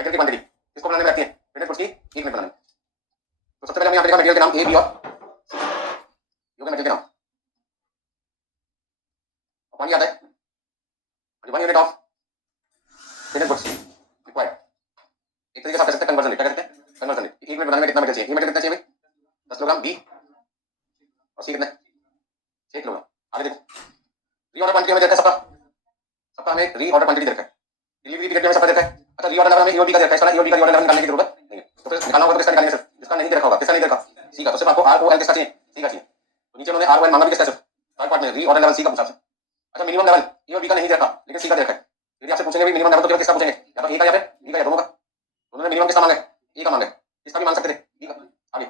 मेटेरियल की क्वांटिटी किसको बनाने में लगती है? फिटनेस कोर्स की 1 मिनट बनाने में। तो सबसे पहले हमने यहाँ पे देखा मटेरियल के नाम ए, बी और सी। ये हो गए मटेरियल के नाम। कौन याद है? 1 unit of fitness course required. एक तरीके से आप कह सकते हैं कन्वर्जन रेट। क्या कहते हैं? Conversion rate. 1 मिनट बनाने में कितना मटेरियल चाहिए? ए मटेरियल कितना चाहिए भाई? 10 किलोग्राम। बी और सी कितना? 6 किलोग्राम। आगे देखो, रीऑर्डर क्वांटिटी हमें देखा है सबका हमें रीऑर्डर क्वांटिटी देखा है। डिलीवरी पीरियड में सबका देखा है। अच्छा, रीऑर्डर लेवल हमें ईओडी का देखा है। इसका ईओडी का रीऑर्डर लेवल निकालने की जरूरत नहीं है। तो फिर निकालना होगा तो किसका निकालेंगे? सिर्फ जिसका नहीं देखा होगा। किसका नहीं देखा? सी का। तो सिर्फ आपको आर ओ एल किसका चाहिए? सी का चाहिए। तो नीचे उन्होंने आर ओ एल मांगा भी किसका? सिर्फ थर्ड पार्ट में रीऑर्डर लेवल सी का पूछा आपसे। अच्छा, मिनिमम लेवल ईओडी का नहीं देखा लेकिन सी का देखा है। यदि आपसे पूछेंगे भी मिनिमम लेवल तो केवल किसका पूछेंगे? या तो ए का या फिर बी का या दोनों का। उन्होंने मिनिमम किसका मांगा है? ए का मांगा है। किसका भी मांग सकते थे? बी का। आगे,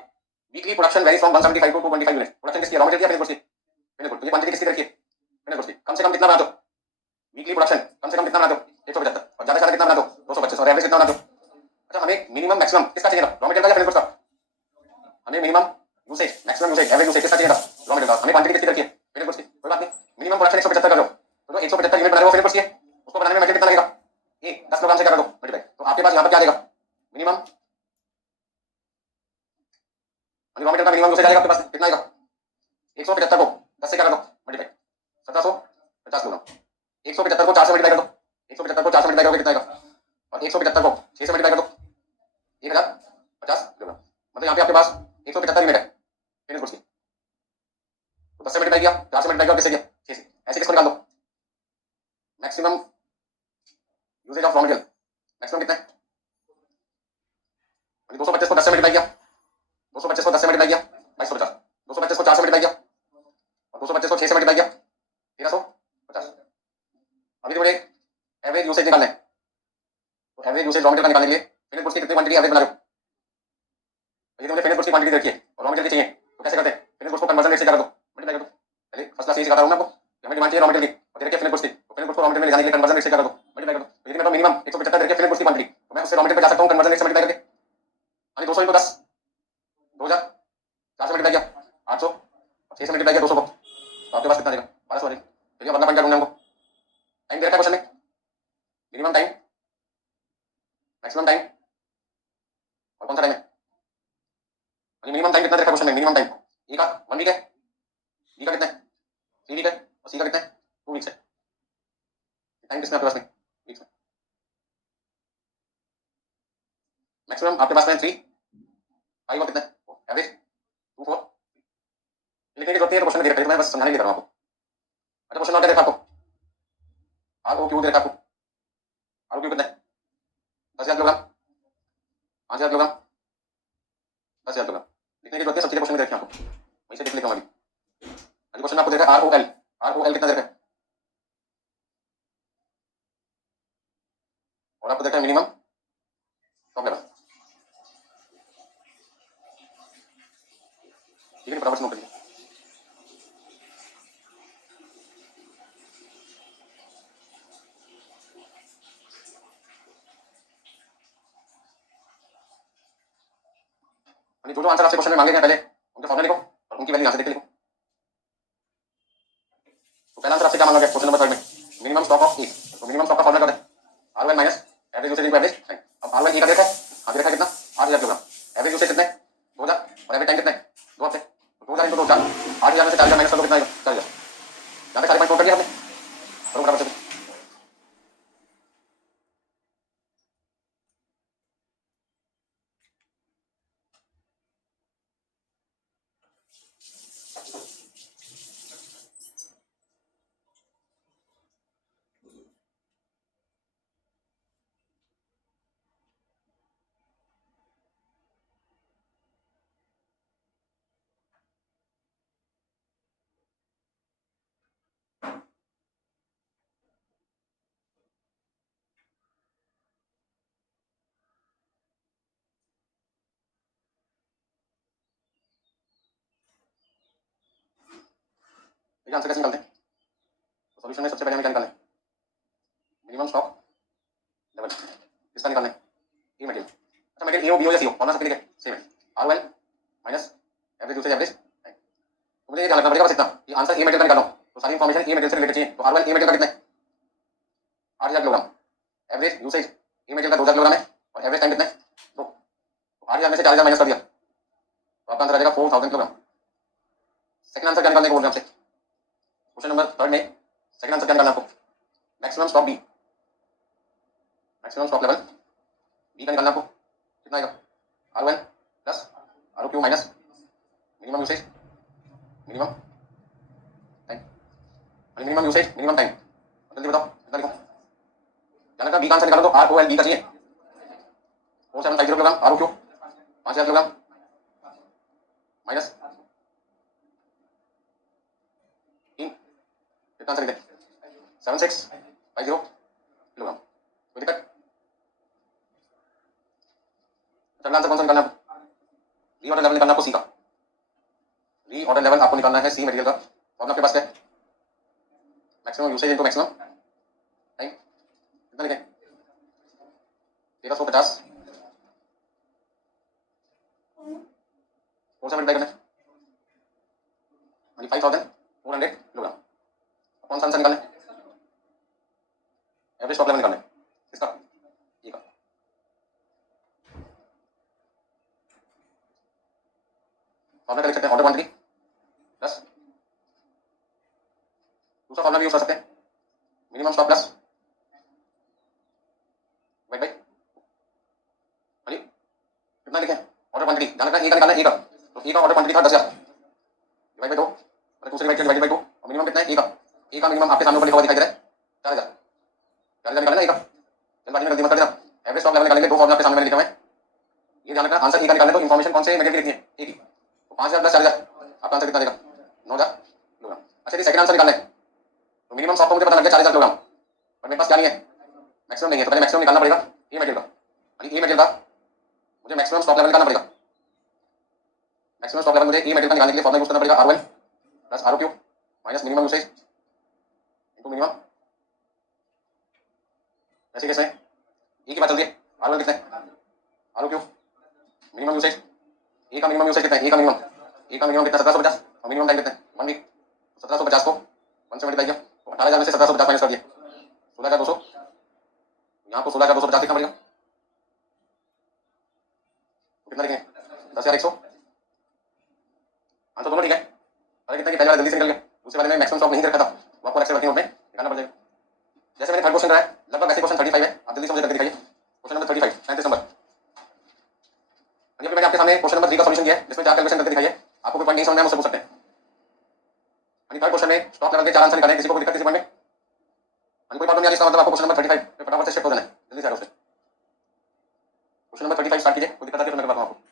weekly production very from 175 to 225 unit. Production किसकी? रॉ मटेरियल या फिर इनपुट्स की? इनपुट। तो ये क्वांटिटी किसकी रखी है? इनपुट्स की। कम से कम कितना बना दो? वीकली प्रोडक्शन कम से कम कितना बना दो? 175। और ज्यादा से ज्यादा कितना बना दो? 225। और एवरेज कितना बना दो? अच्छा, हमें मिनिमम मैक्सिमम किसका चाहिए? रॉ मटेरियल का या फिर इनपुट्स का? हमें minimum usage, maximum usage, average usage किसका चाहिए? रॉ मटेरियल का। हमें क्वांटिटी कितनी रखी है? इनपुट्स की। कोई बात नहीं, मिनिमम प्रोडक्शन 175 कर दो। तो 175 यूनिट बना रहे हो इनपुट्स की, उसको बनाने में मटेरियल कितना लगेगा? ए 10 किलोग्राम से कर दो मल्टीप्लाई। तो आपके पास यहाँ पर क्या देगा? मिनिमम रॉ मटेरियल का मिनिमम यूसेज आएगा आपके पास कितना आएगा? 175 को 10 से क्या कर दो मल्टीप्लाई? 1750 किलोग्राम। 175 को 4 से मल्टीप्लाई कर दो। 175 को 4 से मल्टीप्लाई करोगे कितना आएगा? और 175 को 6 से मल्टीप्लाई कर दो, 1050 किलोग्राम। मतलब यहाँ पे आपके पास 175 यूनिट है फिनिश गुड्स की। तो 10 से मल्टीप्लाई किया, 4 से मल्टीप्लाई किया, किससे किया? 6 से। ऐसे किसको निकाल दो? Maximum usage of raw material maximum कितना है? 225 को 10 से मल्टीप्लाई किया, 225 को 10 से मल्टीप्लाई किया 2250। 225 को 4 से मल्टीप्लाई किया और 225 को 6 से मल्टीप्लाई किया 1350। अभी तो एवरेज यूसेज निकालना है। तो एवरेज यूसेज रॉ मटेरियल का निकालने के लिए फिनिश गुड्स की कितनी क्वांटिटी एवरेज बना लो। ये तो मुझे फिनिश गुड्स की क्वांटिटी देखिए और रॉ मटेरियल चाहिए। तो कैसे करते हैं? फिनिश गुड्स को कन्वर्जन रेट से क्या कर दो? मल्टीप्लाई कर दो। पहले फर्स्ट क्लास से सिखाता हूं मैं आपको। हमें डिमांड चाहिए रॉ मटेरियल की और देखिए फिनिश गुड्स की। तो फिनिश गुड्स को रॉ मटेरियल में ले जाने के लिए कन्वर्जन रेट से क्या कर दो? मल्टीप्लाई कर दो। तो यदि मैं तो मिनिमम 175 देखिए फिनिश गुड्स की क्वांटिटी, तो मैं उससे रॉ मटेरियल पे जा सकता हूं कन्वर्जन रेट से मल्टीप्लाई करके। यानी 200 × 10 2000, 4 से मल्टीप्लाई किया 800 और 6 से मल्टीप्लाई किया 200 को, तो आपके पास कितना आएगा? 1200 आ जाएगा। चलिए अब अगला पॉइंट क्या ढूंढना है हमको? टाइम दे रखा है क्वेश्चन में, मिनिमम टाइम, मैक्सिमम टाइम और कौन सा टाइम है? मिनिमम टाइम कितना दे रखा है क्वेश्चन में? मिनिमम टाइम ए का 1 वीक है, बी का कितना है? 3 वीक है और सी का कितना है? 2 वीक्स है। टाइम किसमें आपके पास में? वीक्स में। मैक्सिमम आपके पास में 3, 5 और कितना है? एवरेज 2, 4। लिखने की जरूरत नहीं है, क्वेश्चन में दे रखा है, मैं बस समझाने के लिए कर रहा हूं आपको। अच्छा, क्वेश्चन और क्या देखा आपको? आर ओ क्यू दे रखा आपको। आर ओ क्यू कितना है? 10,000 किलोग्राम, 5,000 किलोग्राम, 10,000 किलोग्राम। लिखने की जरूरत है, सब चीजें क्वेश्चन में दे रखी हैं आपको, वहीं से देख लेता हूं अभी। अभी क्वेश्चन आपको दे रखा है R O L. R O L कितना दे रखा है? और आपको देखा है मिनिमम टॉप लेवल। ठीक है, फटाफट से नोट करिए। जो जो आंसर आपसे क्वेश्चन में मांगे गए पहले उनके फॉर्मूला लिखो और उनकी वैल्यू यहां से देख के लिखो। तो पहला आंसर आपसे क्या मांगा गया क्वेश्चन नंबर 3 में? Minimum stock of A. तो मिनिमम स्टॉक का फॉर्मूला क्या है? R O L minus average usage into average time. अब आर ओ एल ए का देखा है, हां देखा है कितना? 8,000 किलोग्राम। एवरेज यूसेज कितना है? 2,000 और एवरेज टाइम कितना है? 2 हफ्ते। तो 2,000 × 2 4, 8,000 में से 4,000 माइनस कर दो, कितना आएगा? 4,000। यहां पे सारे पॉइंट नोट कर लिया आपने? करो फटाफट से। देखिए आंसर कैसे निकालते हैं? तो सॉल्यूशन में सबसे पहले हमें क्या निकालना है? Minimum stock level. किसका निकालना है? A material. अच्छा, मटेरियल ए हो, बी हो या सी हो, फॉर्मूला सबके लिए सेम है। R O L minus average usage average. तो मुझे ये ध्यान रखना पड़ेगा बस इतना कि आंसर ए मटेरियल का निकालना हो तो सारी इन्फॉर्मेशन ए मटेरियल से रिलेटेड चाहिए। तो R O L A material का कितना है? 8,000 kilogram. Average usage A material का 2,000 किलोग्राम है और एवरेज टाइम कितना है 2। तो 8000 में से 4000 माइनस कर दिया तो आपका आंसर आ जाएगा 4000 किलोग्राम। सेकंड आंसर क्या निकालने को बोल रहे हैं आपसे, क्वेश्चन नंबर 3 में सेकंड आंसर क्या निकालना है आपको, maximum stock B, maximum stock level B का निकालना आपको। कितना आएगा R1 plus ROQ minus minimum usage minimum time, minimum usage minimum time. जल्दी बताओ कितना लिखो, जाना था बी का आंसर निकालो तो ROL बी का चाहिए 4750 किलोग्राम, ROQ 5000 किलोग्राम माइनस 3, कितना आंसर लिखे 7650 किलोग्राम। कोई दिक्कत, अगला आंसर कौन सा निकालना है आपको, रीऑर्डर लेवल निकालना आपको सी का, रीऑर्डर लेवल आपको निकालना है सी मटेरियल का। फॉर्मूला आपके पास है maximum usage into maximum time, कितना लिखें 1350 कौन सा मल्टीप्लाई करना है 5400 किलोग्राम। कौन सा आंसर निकालना है, एवरेज स्टॉक लेवल निकालना है किसका, ये का। फॉर्मूला लिख सकते हैं ऑर्डर क्वांटिटी प्लस दूसरा फॉर्मूला भी यूज कर सकते हैं minimum stock plus white by, हाँ जी कितना लिखें ऑर्डर क्वांटिटी, ध्यान रखना ए का निकालना है ए का, तो ए का ऑर्डर क्वांटिटी था 10,000 डिवाइड बाई 2, मतलब दूसरे डिवाइड डिवाइड बाई 2 और मिनिमम कितना है ए का मिनिमम आपके सामने ऊपर लिखा हुआ दिखाई दे रहा है 4000, 4000 निकालना ए का। जल्दबाजी में गलती मत कर देना, एवरेज स्टॉक लेवल निकालेंगे, दो फॉर्मूला आपके सामने मैंने लिखा हुआ है, ये ध्यान रखना आंसर ए का निकालने तो इन्फॉर्मेशन कौन से मटेरियल की लिखनी है ए की, तो 5000 प्लस 4000 आपका आंसर कितना देगा 9000 किलोग्राम। अच्छा ये सेकंड आंसर निकालना है तो मिनिमम स्टॉक को मुझे पता लग गया 4000 किलोग्राम, पर मेरे पास क्या नहीं है मैक्सिमम नहीं है, तो पहले मैक्सिमम निकालना पड़ेगा ए मटेरियल का, ए मटेरियल का मुझे मैक्सिमम स्टॉक लेवल निकालना पड़ेगा। मैक्सिमम स्टॉक लेवल मुझे ए मटेरियल का निकालने के लिए फॉर्मूला यूज करना पड़ेगा R1 plus ROQ minus minimum usage into minimum. ऐसे कैसे ए की बात चलती है, R1 कितना है ROQ मिनिमम यूसेज, ए का मिनिमम यूसेज कितना है, ए का मिनिमम कितना 1750 और मिनिमम टाइम कितना है 1 वीक, 1750 को 1 से मल्टीप्लाई किया तो 18000 में से 1750 माइनस कर दिया 16200, यहाँ को 16250 लिखना पड़ेगा, तो कितना लिखेंगे 10100, आंसर दोनों ठीक है। अरे कितना कि पहले वाला जल्दी से निकल गया, दूसरे वाले में मैक्सिमम स्टॉक नहीं रखा था, वो आपको एक्सेल वर्किंग नोट में निकालना पड़ जाएगा। जैसे मैंने थर्ड क्वेश्चन कराया लगभग वैसे क्वेश्चन 35 है, आप जल्दी से मुझे करके दिखाइए क्वेश्चन नंबर 35 37 नंबर। मैंने आपके सामने क्वेश्चन नंबर 3 का सॉल्यूशन दिया है जिसमें 4 कैलकुलेशन करके दिखाइए, आपको कोई पॉइंट नहीं समझ में मुझसे पूछ सकते हैं। थर्ड क्वेश्चन में स्टॉक लेवल के 4 आंसर निकाले, किसी को कोई दिक्कत किसी पॉइंट में, कोई प्रॉब्लम नहीं आ रही, इसका मतलब आपको क्वेश्चन नंबर 35 पे फटाफट से शिफ्ट हो जाना है जल्दी से आगे उससे। क्वेश्चन नंबर 35 स्टार्ट कीजिए, कोई दिक्कत आती है तो मैं करवाता हूं आपको।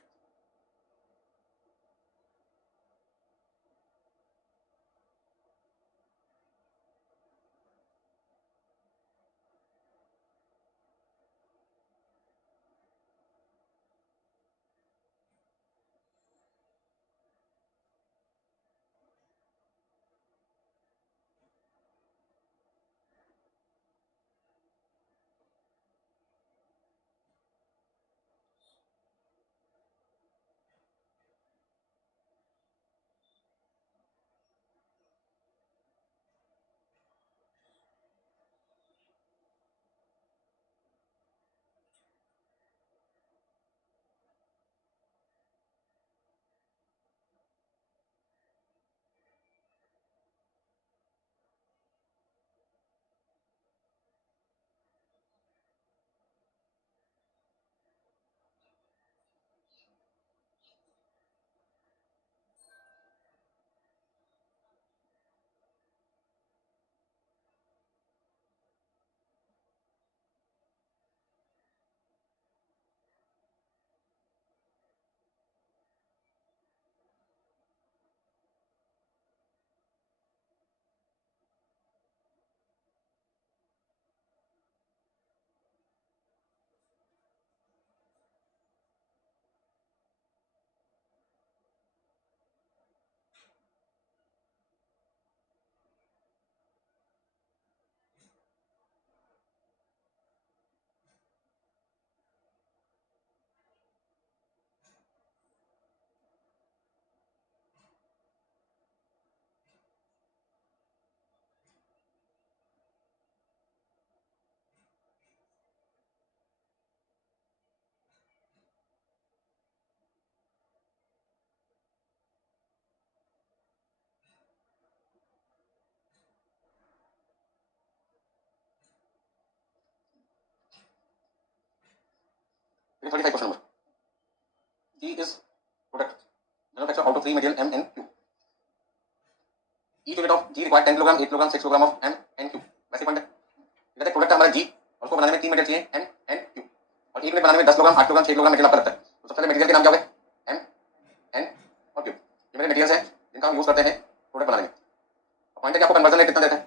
ये 35 question number. G is product manufactured out of three material M and Q. Each unit of G required 10 किलोग्राम 8 किलोग्राम 6 kilogram of M and Q. वैसे पॉइंट है. कहते हैं प्रोडक्ट हमारा G और उसको बनाने में तीन मटेरियल चाहिए M and Q. और एक यूनिट बनाने में 10 किलोग्राम 8 किलोग्राम 6 किलोग्राम मटेरियल आपका लगता है. तो सबसे पहले मटेरियल के नाम क्या होंगे? M, N और Q. ये मेरे मटेरियल्स हैं जिनका हम यूज करते हैं प्रोडक्ट बनाने में. पॉइंट है कि आपको कन्वर्जन रेट कितना देता है.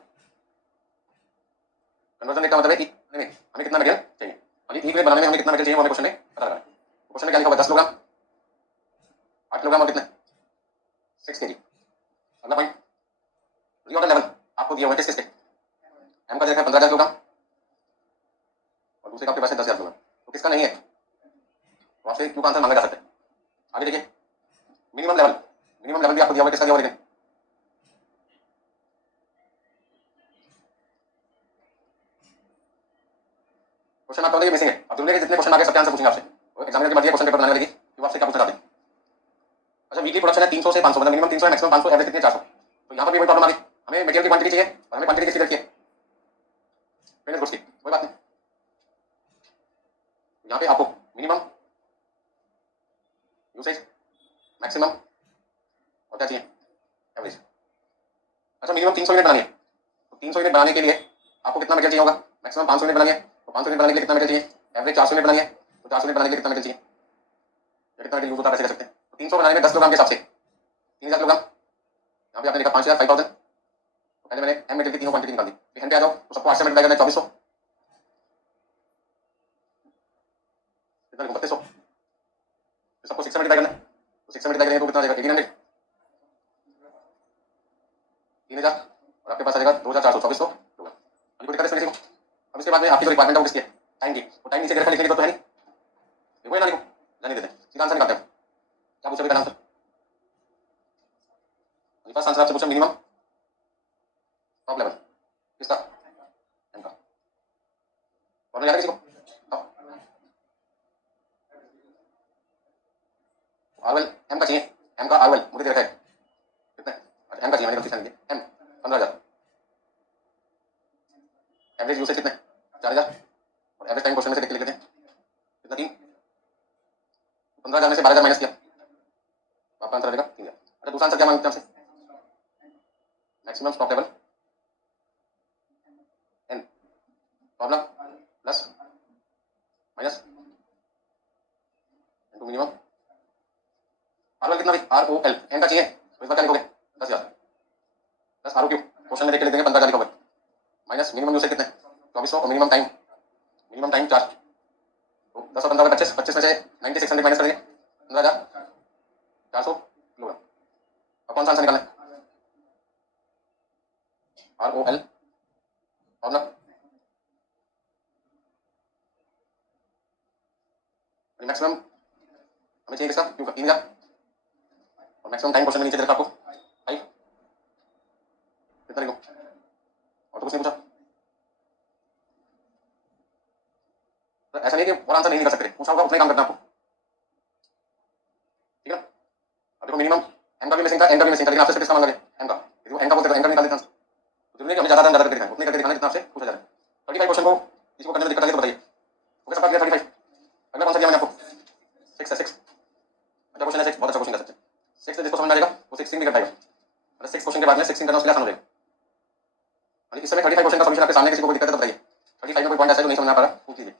कन्वर्जन रेट का मतलब है कि हमें कितना मटेरियल चाहिए और एक यूनिट बनाने में हमें कितना मटेरियल चाहिए वो हमें क्वेश्चन में पता लगाना है. क्वेश्चन में क्या लिखा होगा? 10 किलोग्राम 8 किलोग्राम और कितना 6 kg. अगला पॉइंट रीऑर्डर लेवल आपको दिया हुआ है किस पे. एम का देखा 15,000 किलोग्राम और दूसरे का आपके पास है 10,000 किलोग्राम. तो किसका नहीं है तो आपसे क्यों का आंसर मांगा जा सकता है. आगे देखिए मिनिमम लेवल भी आपको दिया हुआ है. किसका दिया हुआ है? क्वेश्चन आपका मिसिंग है. अब दुनिया के जितने क्वेश्चन आगे सबके आंसर पूछेंगे आपसे. तो एग्जामिनर की मर्जी है क्वेश्चन पेपर बनाने वाली कि वो आपसे क्या पूछना चाहते हैं. अच्छा वीकली प्रोडक्शन है 300 से 500 मतलब मिनिमम 300 है मैक्सिमम 500 एवरेज कितनी है 400. तो यहाँ पर भी वही प्रॉब्लम आ गई. हमें मटेरियल की क्वांटिटी चाहिए और हमें क्वांटिटी किसकी रखी है फिनिश गुड्स की. कोई बात नहीं. यहाँ पे आपको मिनिमम यूसेज मैक्सिमम और क्या चाहिए एवरेज. अच्छा मिनिमम 300 यूनिट बनानी है. तो 300 यूनिट बनाने के लिए आपको कितना मटेरियल चाहिए होगा. मैक्सिमम 500 यूनिट बनानी है. तो 500 यूनिट बनाने के लिए कितना मटेरियल चाहिए. एवरेज 400 यूनिट बनानी है. तो 400 यूनिट बनाने के लिए कितना मटेरियल चाहिए. कितना मटेरियल यूज होता है कैसे कर सकते हैं. तो 300 बनाने में 10 किलोग्राम के हिसाब से 3000 किलोग्राम. यहाँ पे आपने लिखा 5000 5000. तो पहले मैंने एम मटेरियल की तीनों क्वांटिटी निकाल दी. फिर पे आ जाओ तो सबको 8 से मल्टीप्लाई करना है 2400 कितना 3200. सबको 6 से मल्टीप्लाई करना है. तो 6 से मल्टीप्लाई करेंगे तो कितना आ जाएगा 1800 3000 और आपके पास आ जाएगा 2400 2400 किलोग्राम. अभी दिक्कत है इसमें. अब इसके बाद में आपकी जो रिक्वायरमेंट है वो किसकी है टाइम की. वो टाइम नीचे लिखने की तो है नहीं. देखो ना लिखो जाने देते हैं सीधा आंसर निकालते हैं. क्या पूछा बेटा आंसर. फर्स्ट आंसर आपसे पूछा मिनिमम टॉप लेवल किसका एम का. और याद है किसी को आरवेल एम का चाहिए. एम का आरवेल मुझे दे रखा है कितना. अच्छा एम का चाहिए मैंने गलती से लिया एम 15,000. एवरेज यूसेज कितना 4,000 और एवरेज टाइम क्वेश्चन में से देख के लिख लेते हैं कितना 3. 15,000 में से 12,000 माइनस किया आपका आंसर आ जाएगा 3,000. अच्छा दूसरा आंसर क्या मांगते हैं आपसे. Maximum stock level and formula plus minus into minimum ROL कितना भाई आर ओ एल एन का चाहिए. तो इस बार क्या लिखोगे 10,000 plus R O Q question में देख के लिख देंगे 15,000 लिखोगे माइनस मिनिमम यूसेज कितने 2400 और मिनिमम टाइम 4. तो 10 और 15 में 25 25 में से 9600 माइनस कर देंगे 15,400 किलोग्राम. अब कौन सा आंसर निकालना है R O L formula maximum हमें चाहिए किसका क्यों 3,000 और मैक्सिमम टाइम क्वेश्चन में नीचे दे रखा आपको 5 कितना लिखो और तो कुछ नहीं पूछा. तो ऐसा नहीं कि और आंसर नहीं निकाल सकते. पूछा होगा उतना ही काम करना आपको. ठीक है ना. अब देखो मिनिमम एम का भी मिसिंग था एन का भी मिसिंग था लेकिन आपसे किसका मांगा गया एम का. देखो एन का बोलते तो एन का निकाल देता आंसर. तो जरूरी है कि हमें ज्यादा करके दिखाएं उतने करके दिखाना जितना आपसे पूछा जा रहा है. 35 क्वेश्चन को किसी को करने में दिक्कत आई तो बताइए. ओके सबका क्लियर 35. अगला कौन सा दिया मैंने आपको 6 है 6. अच्छा क्वेश्चन है 6 बहुत अच्छा क्वेश्चन कर सकते हैं. 6 से जिसको समझ में आ जाएगा वो 16 भी कर पाएगा. अगर 6 क्वेश्चन के बाद में 16 करना उसके लिए आसान हो जाएगा. इस समय 35 क्वेश्चन का सॉल्यूशन आपके सामने किसी को कोई दिक्कत है तो बताइए. 35 में कोई पॉइंट ऐसा जो नहीं समझ में आ पा रहा पूछ लीजिए.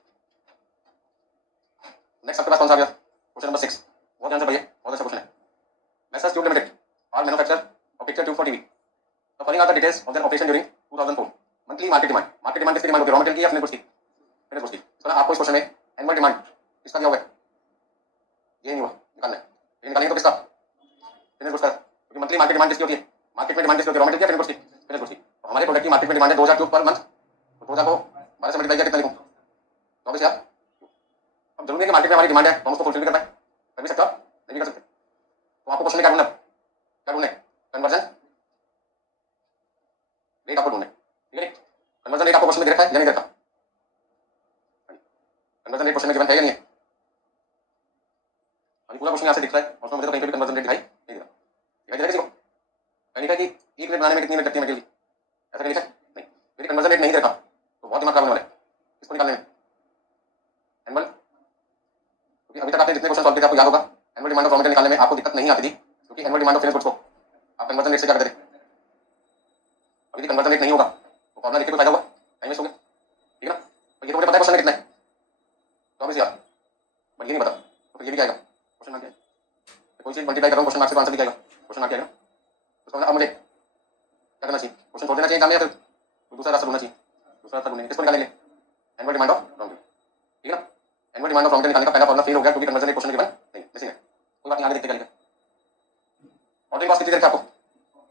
नेक्स्ट आपके पास कौन सा आ गया क्वेश्चन नंबर 6. बहुत ध्यान से पढ़िए बहुत अच्छा क्वेश्चन है. Messrs tube limited are manufacture of picture tube for TV. The following are the details of their operation during 2004. Monthly market demand किसकी डिमांड होती है रॉ मटेरियल की या फिनिश गुड्स की. फिनिश गुड्स की. तो आपको इस क्वेश्चन में एनुअल डिमांड किसका दिया हुआ है ये नहीं हुआ निकालना है. ये निकालेंगे तो किसका फिनिश गुड्स का. क्योंकि मंथली मार्केट डिमांड किसकी होती है मार्केट में डिमांड किसकी होती है रॉ मटेरियल या फिनिश गुड्स की. फिनिश गुड्स की. तो हमारे प्रोडक्ट की मार्केट में डिमांड है 2000 ट्यूब पर मंथ. तो 2000 को 12 से मल्टीप्लाई किया कितना लिखूं 24,000. अब जरूरी है कि मार्केट में हमारी डिमांड है तो हम उसको फुलफिल भी कर पाए. कर भी सकते हो नहीं भी कर सकते. तो आपको क्वेश्चन में क्या ढूंढना कन्वर्जन रेट आपको ढूंढना है. ठीक है कन्वर्जन रेट आपको क्वेश्चन में दे रखा है या नहीं दे रखा. कन्वर्जन रेट क्वेश्चन में गिवन है या नहीं है. अभी पूरा क्वेश्चन यहाँ से दिख रहा है और उसमें मुझे तो कहीं पे भी कन्वर्जन रेट दिखाई नहीं दे रहा. दिखाई दे रहा है किसी को कहीं लिखा है कि एक रेट बनाने में कितनी मिनट लगती है मटेरियल ऐसा कहीं लिखा है नहीं. यदि कन्वर्जन रेट नहीं दे रखा तो बहुत दिमाग खराब होने वाला है. इसको निकालने में एनुअल क्योंकि अभी तक आपने जितने क्वेश्चन सॉल्व किए थे आपको याद होगा annual demand of raw material निकालने में आपको दिक्कत नहीं आती थी, क्योंकि annual demand of finish goods को आप कन्वर्जन रेट से क्या करते थे। अभी कन्वर्जन रेट नहीं होगा तो फॉर्मूला लिख के कोई फायदा होगा, टाइम वेस्ट हो गया, ठीक है ना। तो ये तो मुझे पता है क्वेश्चन में कितना है, तो ऑब्वियसली यार बट ये नहीं पता, तो फिर ये भी क्या आएगा क्वेश्चन मार्क, कोई चीज मल्टीप्लाई कर रहा हूँ क्वेश्चन मार्क से तो आंसर भी क्या आएगा क्वेश्चन मार्क आएगा। तो अब मुझे क्या करना चाहिए, क्वेश्चन छोड़ देना चाहिए एग्जाम में या फिर दूसरा रास्ता ढूंढना चाहिए, दूसरा रास्ता ढूंढेंगे किसको निकालेंगे, annual demand of raw material, ठीक है ना। Annual demand of raw material निकालने का पहला फॉर्मूला फेल हो गया क्योंकि कन्वर्जन रेट क्वेश्चन गिवन नहीं मिसिंग है, कोई बात नहीं आगे देखते क्या लिखा। ऑर्डरिंग कॉस्ट कितनी देर आपको,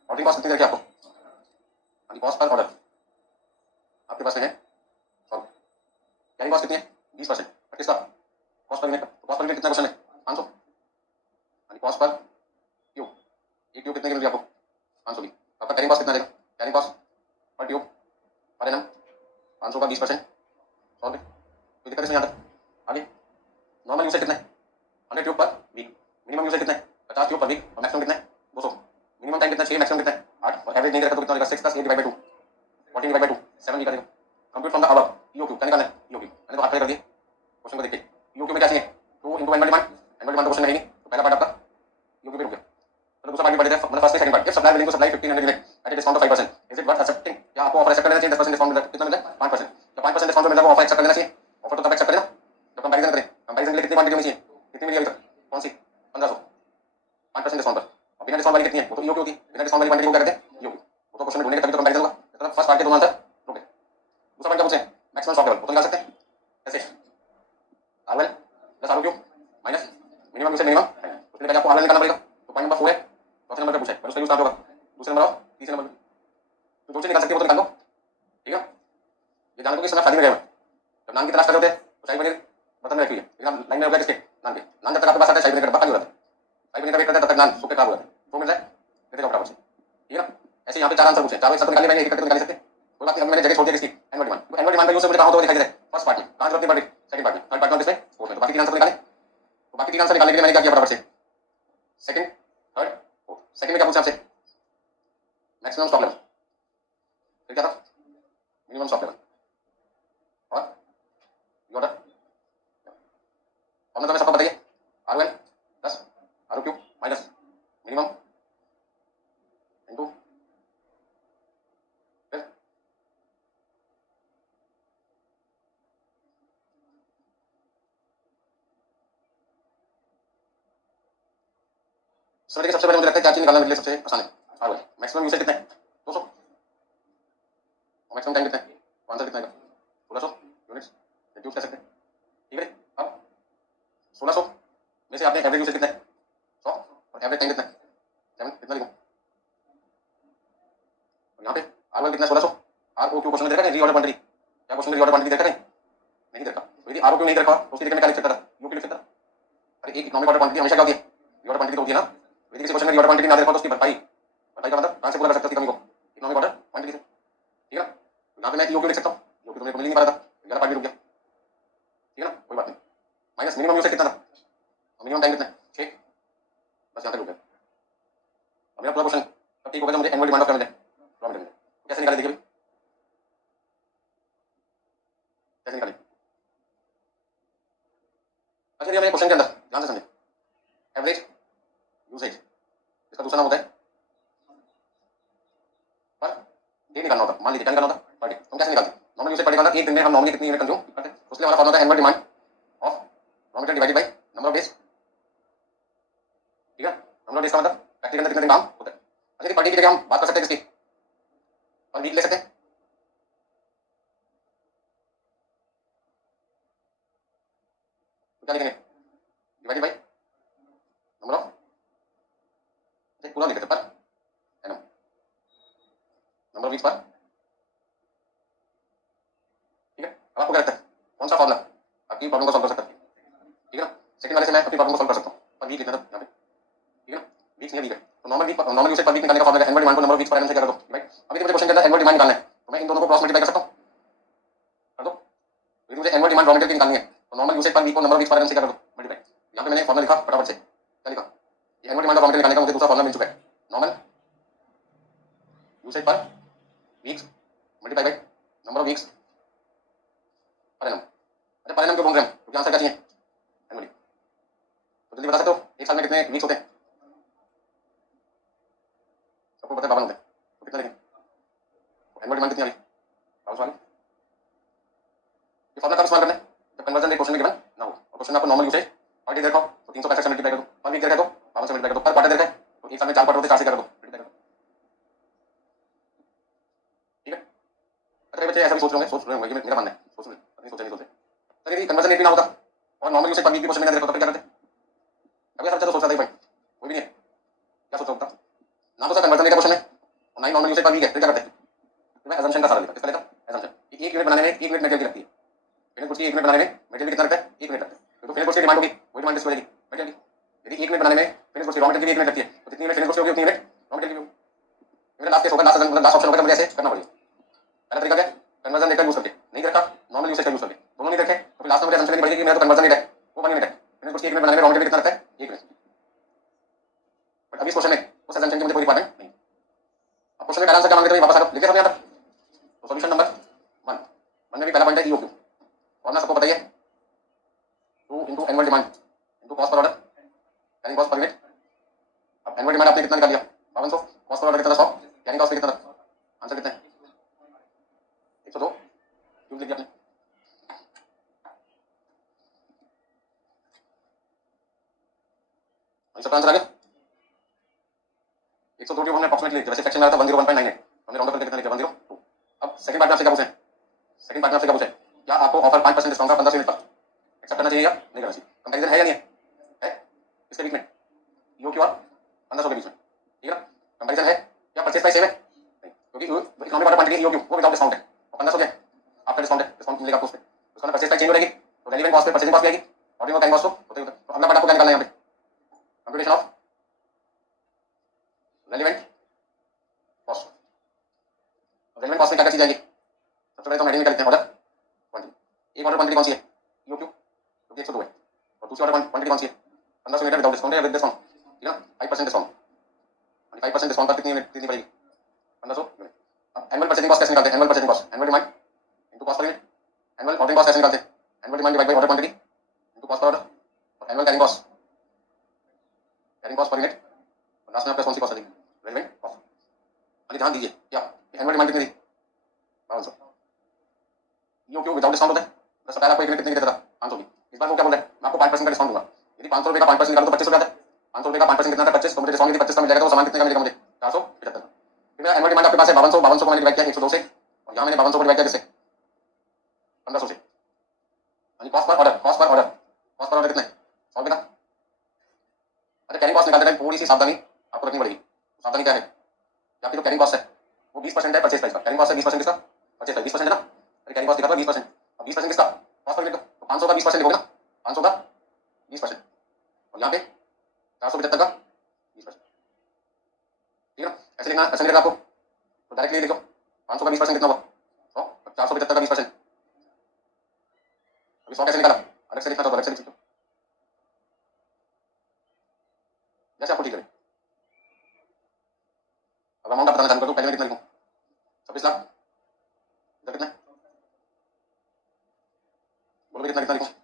ऑर्डरिंग कॉस्ट कितनी देर आपको, कॉस्ट पर ऑर्डर आपके पास में है 100, कैरिंग कॉस्ट कितनी है 20%, किसका cost per unit, cost per unit कितना क्वेश्चन है 500, कॉस्ट पर ट्यूब एक ट्यूब कितने की मिल रही है आपको 500 की, आपका कैरिंग कॉस्ट कितना देगा, कैरिंग कॉस्ट पर ट्यूब पर एनम 500 का 20% 100 रुपये, कोई दिक्कत इसमें यहाँ तक। आगे नॉर्मल यूसेज कितना है 100 ट्यूब पर वीक, मिनिमम यूसेज कितना है 50 ट्यूब पर वीक और मैक्सिमम कितना है 200, मिनिमम टाइम कितना 6, मैक्सिमम कितना है 8 और एवरेज नहीं रखा तो कितना होगा 6 + 8 / 2 14 / 2 7 भी करेगा। Compute from the above EOQ क्या निकालना है ईओक्यू, मैंने तो हाथ कर दिया क्वेश्चन को देख के, ईओक्यू में क्या चाहिए 2 * annual demand, annual demand question नहीं तो पहला पार्ट आपका ईओक्यू पे रुक गया, चलो दूसरा पार्ट भी पढ़ लेते हैं, मतलब first second part, if supply willing to supply 1500 unit at discount of 5%, is it worth accepting, क्या आपको ऑफर एक्सेप्ट कर लेना चाहिए, 10% डिस्काउंट मिल रहा है, कितना मिल रहा है 5%, तो 5% डिस्काउंट मिल रहा है वो ऑफर एक्सेप्ट कर लेना चाहिए, ऑफर तो तब एक्सेप्ट करें ना जब कंपैरिजन करें, कंपैरिजन के लिए कितनी क्वांटिटी होनी चाहिए, कितनी मिली अभी तक कौन सी 1500, 5% डिस्काउंट पर, और बिना डिस्काउंट वाली कितनी है वो तो ईओक्यू होती है, बिना डिस्काउंट वाली क्वांटिटी को क्या कहते हैं ईओक्यू, वो तो क्वेश्चन में ढूंढेंगे तभी तो कंपैरिजन होगा, मतलब फर्स्ट पार्ट के दोनों आंसर रुक गए। दूसरा पॉइंट क्या पूछे मैक्सिमम स्टॉक लेवल वो तो निकाल सकते हैं कैसे, ROL plus ROQ minus minimum usage minimum, उसके लिए पहले आपको आरवेल निकालना पड़ेगा, तो पॉइंट नंबर 4 है, चौथे नंबर पे पूछा है पर उसका यूज कहाँ पे होगा, दूसरे नंबर और तीसरे नंबर पे, तो जो चीज निकाल सकते हो वो तो निकाल लो, ठीक है। ये जान लो कि इस समय शादी में गए जब नान की तलाश कर रहे होते तो शाही पनीर बर्तन में रखी हुई है, लेकिन लाइन में हो गया किसके नान के, नान जब तक आपके पास आता है शाही पनीर का डब्बा खाली हो जाता है, शाही पनीर का वेट करता है तब तक नान सूखे खराब हो जाते हैं, तो मिल जाए दे देगा फटाफट से, ठीक है ना। ऐसे यहाँ पे 4 आंसर पूछे, चारों एक साथ निकाले मैंने एक करके निकाल सकते, कोई बात नहीं, अब मैंने जगह छोड़ दिया किसकी एनुअल डिमांड, तो एनुअल डिमांड का यूज मुझे कहाँ होता हुआ दिखाई दे रहा है फर्स्ट पार्ट में, कहाँ जरूरत नहीं पड़ रही सेकंड पार्ट में, थर्ड पार्ट में किसमें फोर्थ में, तो बाकी 3 आंसर निकाले, तो बाकी 3 आंसर निकालने के लिए मैंने क्या किया फटाफट से सेकंड थर्ड फोर्थ, सेकंड में क्या पूछा आपसे मैक्सिमम स्टॉक लेवल, फिर क्या था मिनिमम स्टॉक लेवल और ऑर्डर, और मतलब सबको बताइए ROL plus ROQ minus minimum into फिर समझ के सबसे पहले मुझे लगता है क्या चीज निकालना मेरे लिए सबसे आसान है आरओएल, मैक्सिमम यूसेज कितना है 200 और मैक्सिमम टाइम कितना है, तो आंसर कितना है 1600 यूनिट्स रिड्यूस कर सकते हैं, ठीक है। अब 1600 में से आपने एवरेज यूसेज कितना है 100 और एवरेज टाइम कितना है 7, कितना लिखूं, और यहाँ पे आरओएल कितना है 1600, आरओक्यू क्वेश्चन में देखा नहीं रीऑर्डर क्वांटिटी, क्या क्वेश्चन में रीऑर्डर क्वांटिटी देखा नहीं देखा, तो यदि आरओक्यू नहीं देखा तो उसकी जगह मैं क्या लिख सकता था यूक्यू लिख सकता था, अरे एक इकोनॉमिक ऑर्डर क्वांटिटी हमेशा क्या होती है रीऑर्डर क्वांटिटी तो होती है ना, यदि किसी क्वेश्चन में रीऑर्डर क्वांटिटी ना देखा तो उसकी भरपाई, भरपाई का मतलब कहाँ से पूरा कर सकता है कमी को इकोनॉमिक ऑर्डर क्वांटिटी से, ठीक है ना। यहाँ पे मैं ईओक्यू लिख सकता हूँ, ईओक्यू तो मेरे को मिल नहीं पा रहा था, 11 पार्ट भी रुक गया, ठीक है ना, कोई बात नहीं, माइनस मिनिमम यूसेज कितना था और मिनिमम टाइम कितना है 6, बस यहाँ तक रुक गया। अब मेरा पूरा क्वेश्चन तब ठीक होगा जब मुझे एनुअल डिमांड ऑफ मिले रॉ मटेरियल, कैसे निकाले देखिए कैसे निकाले, अच्छा हमें क्वेश्चन के अंदर ध्यान से समझे एवरेज यूसेज इसका दूसरा नाम होता है पर डे निकालना होता, मान लीजिए क्या निकालना होता पर डे, हम कैसे निकालते नॉर्मल यूसेज पर निकालना एक दिन में हम नॉर्मली कितनी यूनिट कंज्यूम करते हैं, उसके लिए हमारा फॉर्मूला होता है annual demand of raw material divided by number of days, ठीक है। नंबर ऑफ डेज का मतलब फैक्ट्री के अंदर कितने दिन काम होता है, अच्छा पर डे की जगह हम बात कर सकते हैं किसकी पर वीक ले सकते हैं, तो क्या लिखेंगे डिवाइडेड बाय नंबर ऑफ, पूरा लिख सकते per annum number of weeks पर, ठीक है। अब आपको क्या लगता है कौन सा फॉर्मूला आपकी प्रॉब्लम को सॉल्व कर सकता है, ठीक है ना, सेकंड वाले से मैं अपनी प्रॉब्लम को सॉल्व कर सकता हूँ, पर वीक लिखना था यहाँ पे, ठीक है ना, वीक्स नहीं वीक है तो नॉर्मल यूसेज पर वीक निकालने का फॉर्मूला एनुअल डिमांड को number of weeks per annum से क्या कर दो, राइट। अभी मुझे क्वेश्चन के अंदर एनुअल डिमांड निकालना है तो मैं इन दोनों को क्रॉस मल्टीप्लाई कर सकता हूँ, कर दो, यदि मुझे एनुअल डिमांड रॉ मटेरियल की निकालनी है तो नॉर्मल यूसेज पर वीक को number of weeks per annum से क्या कर दो मल्टीप्लाई, यहाँ पे मैंने फॉर्मूला लिखा फटाफट से क्या लिखा, ये एनुअल डिमांड रॉ मटेरियल निकालने का मुझे दूसरा फॉर्मूला मिल चुका है नॉर्मल यूसेज पर weeks multiply by number of weeks per annum, अच्छा पर एनम क्यों बोल रहे हैं क्योंकि आंसर क्या चाहिए एनुअली, जल्दी बता सकते हो एक साल में कितने वीक्स होते हैं? सबको पता है 52 होते हैं, तो कितना लिखें? एनुअल डिमांड कितनी आ गई? 52 आ गई। ये फॉर्मूला कब इस्तेमाल करना है? जब कन्वर्जन रेट क्वेश्चन में गिवन ना हो और क्वेश्चन में आपको नॉर्मल यूसेज पर डे देखो तो 365 से मल्टीप्लाई कर दो, पर वीक देखो तो 52 से मल्टीप्लाई कर दो, पर क्वार्टर देखो तो एक साल में 4 क्वार्टर होते हैं, 4 से कर दो, मल्टीप्लाई कर दो। ठीक है? अच्छा बच्चे ऐसा भी सोच रहे होंगे, सोच रहे होंगे, ये मेरा मानना है, सोच रहे नहीं सोचे नहीं सोचे। सर यदि कन्वर्जन रेट भी ना होता और नॉर्मल यूसेज पर वीक भी क्वेश्चन में देखो तो क्या करते? अभी सब तो सोच रहा था भाई, कोई भी नहीं है, क्या सोच रहा होता? ना तो सर कन्वर्जन रेट का क्वेश्चन है और ना ही नॉर्मल यूसेज पर वीक है, फिर क्या करते हैं? मैं assumption का सहारा लेता हूं, किसका लेता हूं? assumption कि 1 यूनिट बनाने में 1 यूनिट मटेरियल की लगती है। फिनिश गुड्स की 1 यूनिट बनाने में मटेरियल कितना लगता है? 1 यूनिट लगता है। तो फिनिश गुड्स की डिमांड होगी, वही डिमांड किसकी होगी? मटेरियल की। यदि 1 यूनिट बनाने में फिनिश गुड्स की रॉ मटेरियल की 1 यूनिट लगती है तो कितनी यूनिट फिनिश गुड्स की होगी? उतनी यूनिट रॉ मटेरियल की होगी। मेरा लास्ट केस होगा, लास्ट ऑप्शन होगा, मुझे ऐसे करना पड़ेगा। पहला तरीका क्या है? कन्वर्जन रेट का यूज करके, नहीं रखा नॉर्मल यूसेज का यूज करके, दोनों नहीं रखे तो फिर लास्ट में मुझे assumption लेनी पड़ेगी कि मेरा तो कन्वर्जन रेट है वो 1 यूनिट है, फिनिश गुड्स की 1 यूनिट बनाने में रॉ मटेरियल कितना लगता है? 1 यूनिट। बट अभी इस क्वेश्चन में उस assumption की मुझे कोई रिक्वायरमेंट नहीं। अब क्वेश्चन में पहला आंसर क्या मांगे थे? वापस आ जाओ, लिखे सब यहाँ तक। तो सॉल्यूशन नंबर 1 में भी पहला पॉइंट है ईओक्यू, और ना सबको पता ही है 2 into annual demand into cost per order carrying cost per unit. अब एनुअल डिमांड आपने कितना निकाल लिया? 5200, कॉस्ट पर ऑर्डर कितना था? 100, कैरिंग कॉस्ट पे कितना था? आंसर कितना है? 102। क्यों लिख दिया आपने? सबका आंसर आ गया 102 की हमने अप्रोक्सीमेटली वैसे सेक्शन में आया था 101.98, हमने राउंड अप करके कितना लिखा? 102। अब सेकंड पार्ट में आपसे क्या पूछे? सेकंड पार्ट में आपसे क्या पूछे? क्या आपको ऑफर 5% डिस्काउंट का 15 यूनिट पर एक्सेप्ट करना चाहिए या नहीं करना चाहिए? कंपैरिजन है या नहीं है? है इसके बीच में ईओक्यू और 1500 के बीच में, ठीक है ना? कंपैरिजन है क्या? परचेज प्राइस सेम है? नहीं, क्योंकि इकोनॉमिक ऑर्डर क्वांटिटी ईओक्यू वो विदाउट डिस्काउंट है और 1500 क्या है? आपका डिस्काउंट है, डिस्काउंट मिलेगा आपको उस पे, उसका परचेज प्राइस चेंज हो जाएगी तो रेलेवेंट कॉस्ट पे परचेजिंग कॉस्ट भी आएगी, ऑर्डरिंग और कैरिंग कॉस्ट होते होते। तो अगला पार्ट आपको क्या निकालना है? यहाँ पे computation of relevant cost. Relevant cost में क्या क्या चीज आएगी? सबसे पहले तो हम हेडिंग निकाल लेते हैं, ऑर्डर क्वांटिटी। एक ऑर्डर क्वांटिटी कौन सी है? ईओक्यू, क्योंकि 102 है। और दूसरी ऑर्डर क्वांटिटी कौन सी है? 1500 यूनिट विदाउट डिस्काउंट है या विद डिस्काउंट, ठीक है ना? 5% डिस्काउंट, 5% डिस्काउंट पर कितनी यूनिट कितनी पड़ेगी? 1500 यूनिट। अब एनुअल परचेजिंग कॉस्ट कैसे निकालते हैं? Annual purchasing cost annual demand into cost per unit. Annual ordering cost कैसे निकालते हैं? Annual demand divide by order quantity into cost per order. और annual carrying cost per unit, और लास्ट में आपका कौन सी कॉस्ट आ जाएगी? Relevant cost. अभी ध्यान दीजिए क्या एनुअल डिमांड कितनी थी? 500। ईओक्यू विदाउट डिस्काउंट होता है, तो पहले आपको एक यूनिट कितने की देता था? 500 की। इस बार वो क्या बोल रहे हैं? मैं आपको 5% का डिस्काउंट दूंगा। यदि 500 रुपए का 5% निकालो तो 25 रुपए आता है। 500 रुपए का 5% कितना था? 25। तो मुझे डिस्काउंट यदि 25 का मिल जाएगा तो सामान कितने का मिलेगा मुझे? 475। फिर मेरा एनुअल डिमांड आपके पास है 5200, 5200 को मैंने डिवाइड किया 102 से, और यहाँ मैंने 5200 को डिवाइड किया किससे? 1500 से। Cost per order, cost per order, cost per order कितना है? 100 रुपए का। अच्छा कैरिंग कॉस्ट निकालते टाइम थोड़ी सी सावधानी आपको रखनी पड़ेगी। सावधानी क्या है? आपकी जो कैरिंग कॉस्ट है वो 20% है परचेज प्राइस का। कैरिंग कॉस्ट है 20% किसका? परचेज प्राइस 20% है ना? अरे कैरिंग कॉस्ट लिखा था 20%, अब 20% किसका? कॉस्ट पर यूनिट का। तो 500 का 20% लिखोगे ना, 500 का 20%, और यहाँ पे 475 का 20%, ठीक है ना? ऐसे लिखना, ऐसे लिखना आपको, तो डायरेक्टली लिखो 500 का 20% कितना हुआ? 100, 475 का 20%। अभी 100 कैसे निकाला? अलग से लिखना तो अलग से लिख सकते हो, जैसे आपको ठीक लगे। अब अमाउंट आप बताना चालू कर दो, पहले मैं कितना लिखूं? 26 लाख, इधर कितना है? बोलो कितना कितना लिखूं?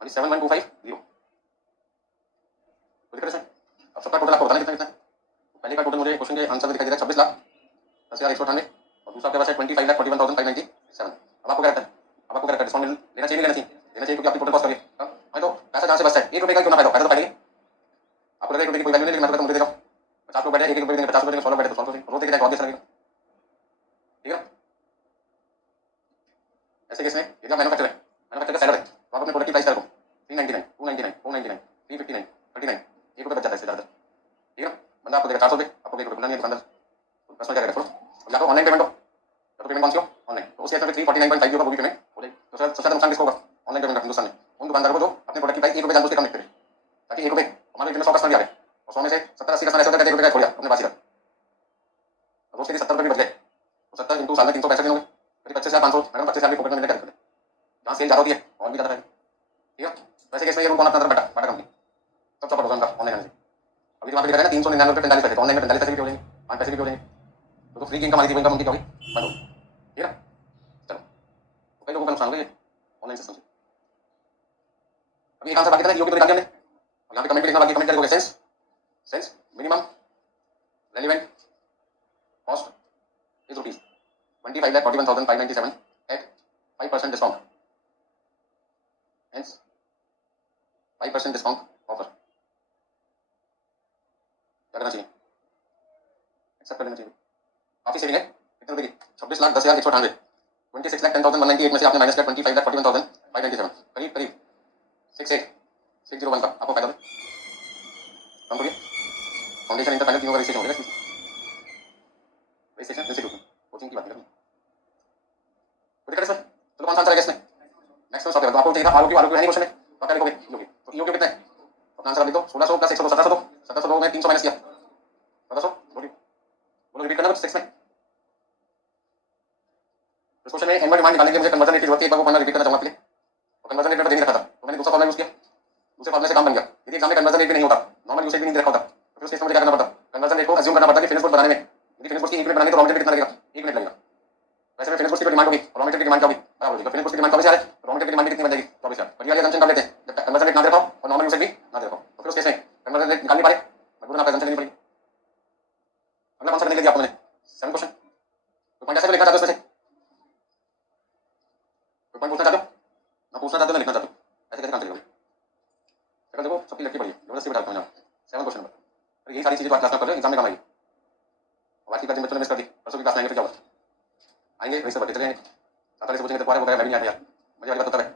अभी 7125 तो लिख रहे हैं। अब सबका टोटल आपको बताना कितना कितना है। पहले का टोटल मुझे क्वेश्चन के आंसर में दिखाई दे रहा है 26 लाख 10,198, और दूसरा आपके पास है 25,41,597। अब आपको क्या लगता है? अब आपको क्या लगता है डिस्काउंट लेना चाहिए नहीं लेना चाहिए? लेना चाहिए, क्योंकि आपकी टोटल कॉस्ट करिए। हाँ तो पैसा जहाँ से बचता है 1 रुपये का क्यों ना फायदा हो, फायदा तो फायदा। आपको लगा 1 रुपये की कोई वैल्यू नहीं, लेकिन मैं तो मुझे देगा 50 लोग बैठे, 1 रुपये देंगे, 50 रुपये देंगे, 100 लोग बैठे तो 100 रोज देखे जाएगा, और लगेगा, ठीक है। ऐसे केस में यदि आप मैनुफैक्चर है, मैनुफैक्चर का सेलर है, तो आप अपने प्रोडक्ट की प्राइस कर दो 399, 299, 499, 359, 39, 1 रुपये बच जाता है इससे ज़्यादा, ठीक है। बंदा आपको देगा 400 रुपये, आपको 1 रुपये खुला नहीं है दुकानदार, कस्टमर क्या करेगा? छोड़ो, या तो ऑनलाइन पेमेंट हो, या तो पेमेंट कौन सी हो? ऑनलाइन। तो उस केस में 349.5 का वो भी पेमेंट हो जाएगी। तो सबसे ज़्यादा नुकसान किसको होगा? ऑनलाइन पेमेंट का हिंदुस्तान में। उन दुकानदारों को जो अपने प्रोडक्ट की प्राइस 1 रुपये जानबूझ के कम लिखते हैं, ताकि 1 रुपये हमारे इतने 100 कस्टमर भी आ रहे हैं, और 100 में से 70-80 कस्टमर ऐसे होते हैं 1 रुपये का छोड़ दिया अपने बासी का, रोज के लिए 70 रुपये भी बच गए, तो 70 × इंटू साल में 365 दिन हो गए, करीब 25,500। मैडम 25,000 भी पॉकेट में मिलने का, जहाँ सेल ज़्यादा होती है और भी ज़्यादा रहेगी। ठीक है, वैसे केस में ये रूल कौन अपना बाटा बाटा कंपनी सब सपोर्ट होगा उनका ऑनलाइन आने से। अभी वहाँ पे लिखा है ना 399 रुपये 45 पैसे, तो ऑनलाइन में 45 पैसे भी हो जाएंगे, 5 पैसे भी हो जाएंगे। तो फ्री की इनकम आती थी वो इनकम उनकी क्या होगी, बंद होगी। ठीक है, चलो तो कई लोगों का नुकसान होगा ये ऑनलाइन सिस्टम से। अभी एक आंसर बाकी था ईओ की तो निकाल दिया हमने, और यहाँ पे कमेंट भी लिखना बाकी, कमेंट क्या लिखोगे, sense sense minimum relevant cost is rupees 25,41,597 at 5% discount. Hence 5% discount offer. क्या करना चाहिए, एक्सेप्ट कर लेना चाहिए। काफी सेविंग है, कितने रुपए की, 26,10,198, 26,10,198 में से आपने माइनस किया 25,41,597, करीब करीब 68,601 का आपको फायदा कम करिए। फाउंडेशन इंटर फाइनल तीनों का रजिस्ट्रेशन हो गया, रजिस्ट्रेशन इंस्टीट्यूट में कोचिंग की बात करें तो सर। चलो कौन सा आंसर है इसमें, नेक्स्ट सॉल्व करें। तो आपको चाहिए था आरोग्य, आरोग्य है नहीं क्वेश्चन में, तो क्या लिखोगे ईओके, तो ईओके कितना है अपना आंसर आप लिख दो, 1600 प्लस 102, 1702, 1702 में 300 माइनस किया 1700, बोलो रिपीट करना कुछ 6 में। इस क्वेश्चन में एनुअल डिमांड निकालने के लिए मुझे कन्वर्जन रेट की जरूरत है, एक बार वो फॉर्मूला रिपीट करना चाहूंगा आपके लिए, और कन्वर्जन रेट में दे नहीं रखा था तो मैंने दूसरा फॉर्मूला यूज किया, दूसरे फॉर्मूले से काम बन गया। यदि एग्जाम में कन्वर्जन रेट भी नहीं होता, नॉर्मल यूसेज भी नहीं दे रखा होता, तो उस केस में मुझे क्या करना पड़ता, कन्वर्जन रेट को अज्यूम करना पड़ता कि फिनिश गुड बनाने में, यदि फिनिश गुड की 1 मिनट बनाने तो रॉ मटेरियल कितना लगेगा, 1 मिनट लगेगा। वैसे में फिनिश गुड की डिमांड होगी, रॉ मटेरियल की डिमांड क्या होगी, बराबर होगी। फिनिश गुड की डिमांड 24 है, रॉ मटेरियल की डिमांड कितनी बन जाएगी, 24 है। बढ़िया असम्पशन कर लेते हैं, जब तक कन्वर्जन रेट ना दे पाओ और नॉर्मल यूसेज भी ना दे पाओ, तो फिर उस केस में कन्वर्जन रेट निकाल नहीं पा रहे, मजबूरन आपको असम्पशन लेनी पड़ेगी। अगला कौन सा करने के लिए आपको मैंने 7 क्वेश्चन, तो पॉइंट ऐसे लिखना चाहते हो उसमें से, तो पॉइंट पूछना चाहते हो ना, पूछना चाहते हो ना लिखना चाहते हो, ऐसे कैसे काम चलेगा। सेकंड देखो सबकी लड़की पड़ी है, जबरदस्ती बैठा हूं 7 क्वेश्चन नंबर, अरे यही सारी चीजें तो आप क्लास में कर रहे हो, एग्जाम में काम आएगी। और आज की क्लास बच्चों ने मिस कर दी, परसों की क्लास में आएंगे तो क्या होगा, आएंगे रजिस्टर बढ़ते चले जाएंगे, साथ से पूछेंगे तो तुम्हारे बताया मैं भी नहीं आया, मुझे वाली बात पता है,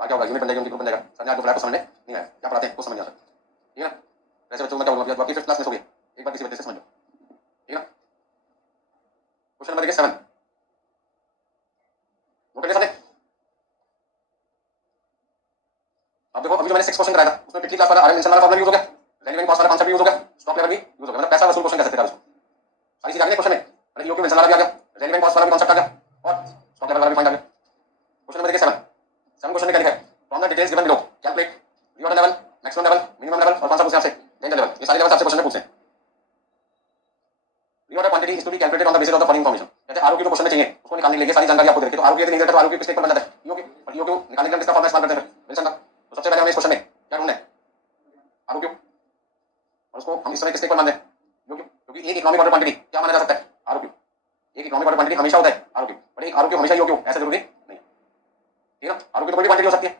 बाकी क्या होगा यूनिट बन जाएगी उनकी ग्रुप बन जाएगा, सर ने आपको फ्लैट को समझने नहीं आया, क्या पढ़ाते हैं कुछ समझ नहीं आता। ठीक है ना, वैसे बच्चों में क्या होगा, बाकी फिफ्थ क्लास में हो गई, एक बार किसी बच्चे से समझ लो। ठीक है ना, क्वेश्चन नंबर देखिए 7, नोट कर लिया। अब देखो अभी जो मैंने 6 क्वेश्चन कराया था उसमें पिछली क्लास वाला आरएम मेंशन वाला फॉर्मूला यूज हो गया, रेलेवेंट कॉस्ट वाला कांसेप्ट यूज हो गया, स्टॉक लेवल भी यूज हो गया, मतलब पैसा वसूल क्वेश्चन कह सकते हैं उसको, सारी चीजें आ गई क्वेश्चन में, मतलब ईओक्यू मेंशन वाला भी आ गया, रेलेवेंट कॉस्ट वाला भी कांसेप्ट आ गया, और स्टॉक लेवल वाला भी पॉइंट आ गया। क्वेश्चन नंबर देखिए 7 क्वेश्चन में क्या लिखा है, from the details given below calculate reorder level, maximum level, minimum level, और कौन सा पूछे आपसे, डेंजर लेवल, ये सारे लेवल आपसे क्वेश्चन में पूछे हैं। Reorder quantity is to be calculated on the basis of the following information, कहते हैं आरओक्यू को क्वेश्चन में चाहिए उसको निकालने के लिए सारी जानकारी आपको दे रखी है, तो आरओक्यू नहीं दे रखा तो आरओक्यू किसके ऊपर बन जाता है, ईओक्यू, और ईओक्यू निकालने के लिए किसका फॉर्मूला इस्तेमाल करते हैं विल्सन का। तो सबसे पहले हमें इस क्वेश्चन में क्या ढूंढना है, आरओक्यू, और उसको हम इस समय किसके ऊपर मान दें, ईओक्यू, क्योंकि एक इकोनॉमिक ऑर्डर क्वांटिटी क्या माना जा सकता है, आरओक्यू, एक इकोनॉमिक ऑर्डर क्वांटिटी हमेशा होता है आरओक्यू, बट एक आरओक्यू हमेशा ईओक्यू ऐसा जरूरी नहीं है। ठीक है, आरओक्यू तो कोई भी क्वांटिटी हो सकती है,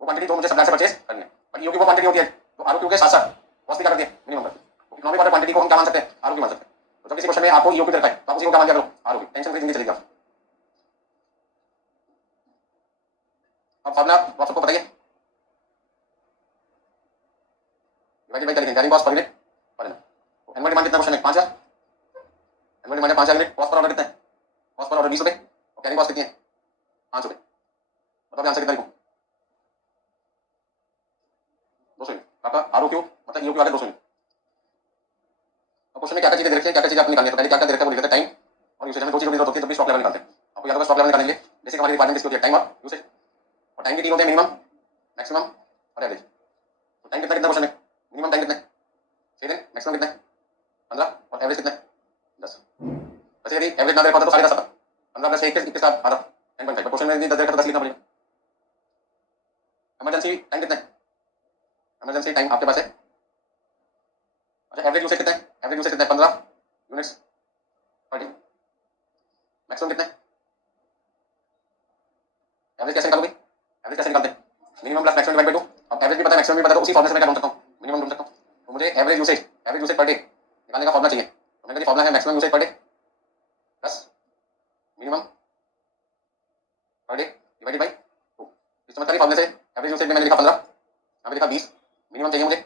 वो क्वांटिटी जो मुझे सप्लाई से परचेज करनी है, बट ईओक्यू वो क्वांटिटी होती है तो आरओक्यू के साथ साथ कॉस्ट भी क्या करती है, मिनिमम करती है। इकोनॉमिक ऑर्डर क्वांटिटी को हम क्या मान सकते हैं, आरओक्यू मान सकते हैं। तो जब किसी क्वेश्चन में आपको ईओक्यू दे रखा है तो आप उसी को क्या मान लिया करो, आरओक्यू, टेंशन फ्री जिंदगी चलेगी। अब फॉर्मूला आप सबको बताइए, डिवाइडेड बाय क्या लिखेंगे, carrying cost per unit per unit, तो एनुअल डिमांड कितना क्वेश्चन में 5000, एनुअल डिमांड है 5000 यूनिट, कॉस्ट पर ऑर्डर कितना है, कॉस्ट पर ऑर्डर 20 रुपए, और कैरिंग कॉस्ट कितनी है 5 रुपए, बताओ आंसर कितना लिखूं, 200 यूनिट आपका आरओक्यू मतलब ईओक्यू आ गया 200 यूनिट। अब क्वेश्चन में क्या क्या चीजें दे रखी है, क्या क्या चीजें आपको निकालनी है, तो पहले क्या क्या दे रखा है वो लिख देते हैं, टाइम और यूसेज, हमें दो चीजों की जरूरत होती है तब भी स्टॉक लेवल निकालते हैं। आपको याद होगा स्टॉक लेवल निकालने के लिए बेसिक हमारी रिक्वायरमेंट किसकी होती है, टाइम और यूसेज, और टाइम के तीन होते हैं, मिनिमम, मैक्सिमम और एवरेज। तो टाइम कितना कितना क्वेश्चन में, मिनिमम टाइम कितना है 6 दिन, मैक्सिमम कितना है 15, और एवरेज कितना है 10। वैसे यदि एवरेज ना दे रखा होता तो साढ़े 10 आता, 15 प्लस 1 के साथ आधा 10.5, बट क्वेश्चन में यदि 10 दे रखा तो 10 लिखना पड़ेगा। इमरजेंसी टाइम कितना है, इमरजेंसी टाइम आपके पास है, अच्छा एवरेज यूसेज कितना है, एवरेज यूसेज कितना है 15 यूनिट्स पर डे, मैक्सिमम कितना है, एवरेज कैसे निकालोगे, एवरेज कैसे निकालते हैं, minimum plus maximum divide by 2। अब एवरेज भी पता है मैक्सिमम भी पता है, तो उसी फॉर्मूले से मैं क्या ढूंढ सकता हूं, मिनिमम ढूंढ सकता हूं। तो मुझे एवरेज यूसेज पर डे निकालने का फॉर्मूला चाहिए, तो मेरे लिए फॉर्मूला है maximum usage per debt plus minimum per day divided by 2। इस चमत्कारी फॉर्मूले से एवरेज यूसेज में मैंने लिखा 15, यहाँ पे लिखा 20, मिनिमम चाहिए मुझे,